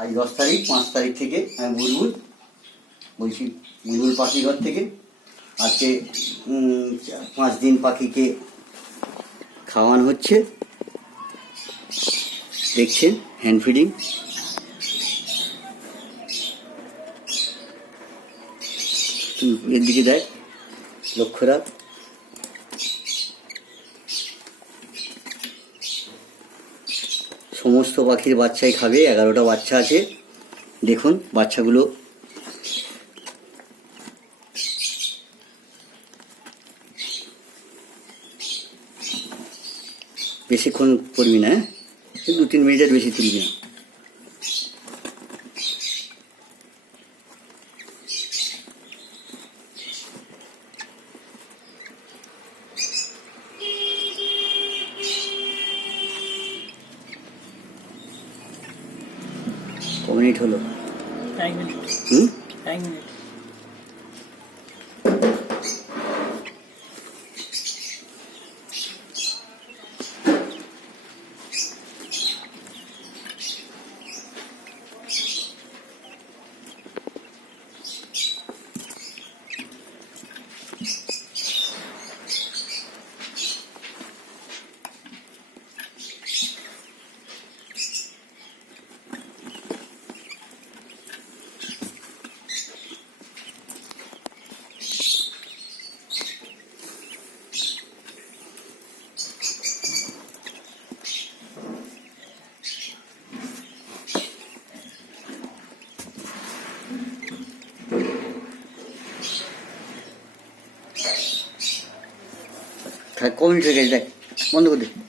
আজ 10 তারিখ, 5 তারিখ থেকে আমি বলছি বুলবুল পাখি ঘর থেকে। আজকে 5 দিন পাখিকে খাওয়ানো হচ্ছে, দেখছেন হ্যান্ড ফিডিং। এর দিকে দেয়, লক্ষ্য রাখ। সমস্ত পাখির বাচ্চাই খাবে, 11টা বাচ্চা আছে। দেখুন বাচ্চাগুলো বেশিক্ষণ করবি না, 2-3 মিনিটের বেশি তুলবি না। ক মিনিট হলো? 1 মিনিট। 1 মিনিট। ক মিনিট হয়ে গেছে, দেখ, বন্ধ করে দে।